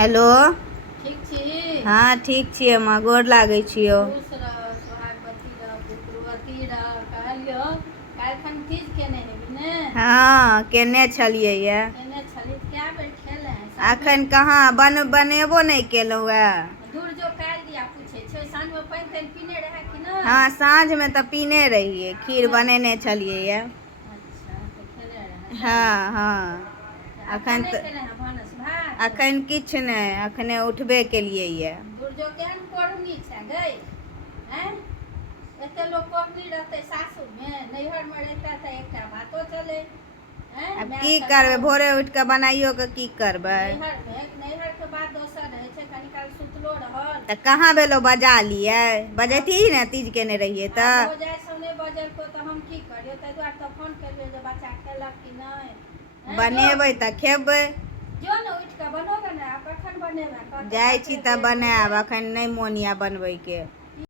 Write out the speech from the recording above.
Hello. ठीक छी? हाँ ठीक छियै माँ, गोर लागै छियौ। खुश रह, सोहागवती रह, पुत्रवती रह। कहलियौ काल्हिखन तीज केने हेबही ने? हाँ केने छलियै ये। केने छली कए बेर खेले? अखन कहाँ बनेबो नहीं केलहुँ है। दूर जो काल्हि दिया पूछे छै। साँझमे पानि तानि पीने रहे कि नहीं? हाँ साँझ में तो पीने रहिए, खीर बनेने छलियै ये। अच्छा तो खेले रहे। हाँ हाँ अखन नहीं खेले हैं भानस भात? अखन किछ नहीं, अखने उठबे केलियै ये। दूर जो केहन कोढ़नी छै गै? हैं? एते लोग कोढ़नी रहते सासुर में, नैहर में रहता तो एकटा बातो चले। अब की करबै, भोरे उठ के बनाइयो के की करबै? नैहर के बात दोसर रहे छै, कनी काल सुतलो रहल। तो कहाँ भेलो बजा लिए, बजैती ने तीज केने रहिए तो। हो जाए सब नहीं बजल को तो हम की करियो, तै दुआरे तो फोन केलियो जे बच्चा खेलक कि नहीं। बनेबै तो खेबै। जो न उठ के बनोगे ना, कखन बनेबै? जाय छी तो बनाएब, अखन नहीं मोन या बनबै के।